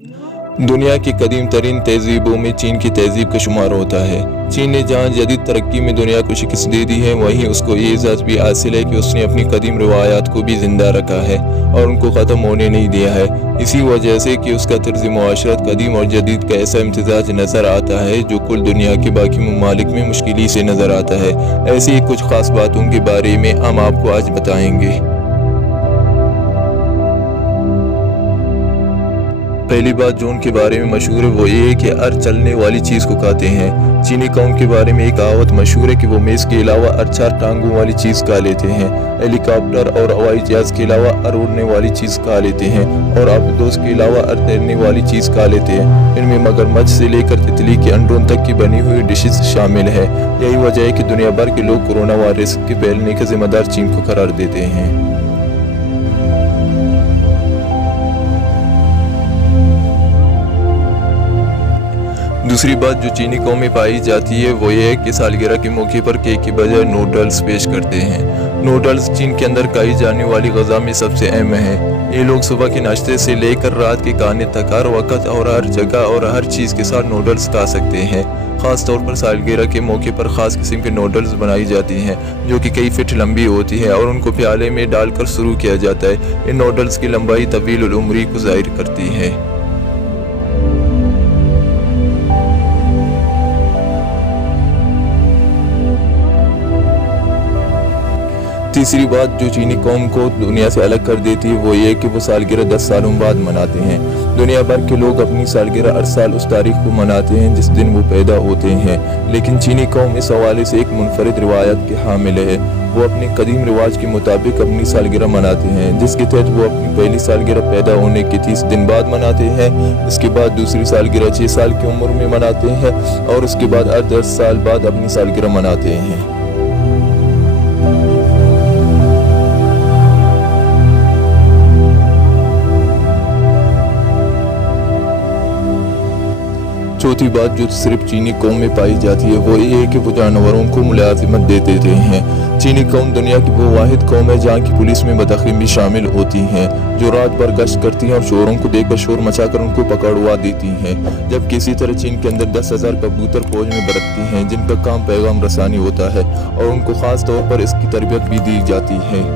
दुनिया की कदीम तरीन तहजीबों में चीन की तहजीब का शुमार होता है। चीन ने जहाँ जदीद तरक्की में दुनिया को शिकस्त दे दी है, वहीं उसको ये एजाज़ भी हासिल है कि उसने अपनी कदीम रिवायात को भी ज़िंदा रखा है और उनको ख़त्म होने नहीं दिया है। इसी वजह से कि उसका तर्ज़ मुआशरत कदीम और जदीद का ऐसा इम्तिजाज नज़र आता है जो कुल दुनिया के बाकी ममालिक में मुश्किल से नज़र आता है। ऐसी ही कुछ ख़ास बातों के बारे में हम आपको आज बताएंगे। पहली बात जो उनके बारे में मशहूर है वो ये है कि हर चलने वाली चीज़ को खाते हैं। चीनी कौम के बारे में एक कहावत मशहूर है कि वो मेज़ के अलावा हर 4 टांगों वाली चीज़ खा लेते हैं। हेलीकॉप्टर और हवाई जहाज़ के अलावा हर उड़ने वाली चीज़ खा लेते हैं और आबदोश के अलावा हर तैरने वाली चीज़ खा लेते हैं। इनमें मगरमच्छ से लेकर तितली के अंडों तक की बनी हुई डिशेस शामिल है। यही वजह है कि दुनिया भर के लोग कोरोना वायरस के फैलने का जिम्मेदार चीन को करार देते हैं। दूसरी बात जो चीनी कौम में पाई जाती है वो ये है कि सालगिरह के मौके पर केक की बजाय नूडल्स पेश करते हैं। नूडल्स चीन के अंदर खाई जाने वाली ग़ज़ा में सबसे अहम है। ये लोग सुबह के नाश्ते से लेकर रात के खाने तक हर वक्त और हर जगह और हर चीज़ के साथ नूडल्स खा सकते हैं। ख़ास तौर पर सालगिरह के मौके पर ख़ास किस्म के नूडल्स बनाई जाती हैं जो कि कई फीट लंबी होती है और उनको प्याले में डालकर शुरू किया जाता है। इन नूडल्स की लंबाई तवील उम्री को ज़ाहिर करती है। तीसरी बात जो चीनी कौम को दुनिया से अलग कर देती है वो ये कि वो सालगिरह 10 सालों बाद मनाते हैं। दुनिया भर के लोग अपनी सालगिरह हर साल उस तारीख को मनाते हैं जिस दिन वो पैदा होते हैं, लेकिन चीनी कौम इस हवाले से एक मुनफरिद रिवायत के हामिल है। वो अपने कदीम रिवाज के मुताबिक अपनी सालगिरह मनाते हैं, जिसके तहत वो अपनी पहली सालगिरह पैदा होने के 30 दिन बाद मनाते हैं। इसके बाद दूसरी सालगिरह 6 साल की उम्र में मनाते हैं और उसके बाद हर 10 साल बाद अपनी सालगिरह मनाते हैं। चौथी बात जो सिर्फ चीनी कौम में पाई जाती है वो ये है कि वो जानवरों को मुलाजिमत दे देते हैं। चीनी कौम दुनिया की वो वाहिद कौम है जहाँ की पुलिस में बदअखी भी शामिल होती हैं, जो रात भर गश्त करती हैं और चोरों को देखकर शोर मचाकर उनको पकड़वा देती हैं। जबकि इसी तरह चीन के अंदर 10,000 कबूतर फौज में बरतती हैं जिनका काम पैगाम रसानी होता है और उनको ख़ास तौर पर इसकी तरबियत भी दी जाती है।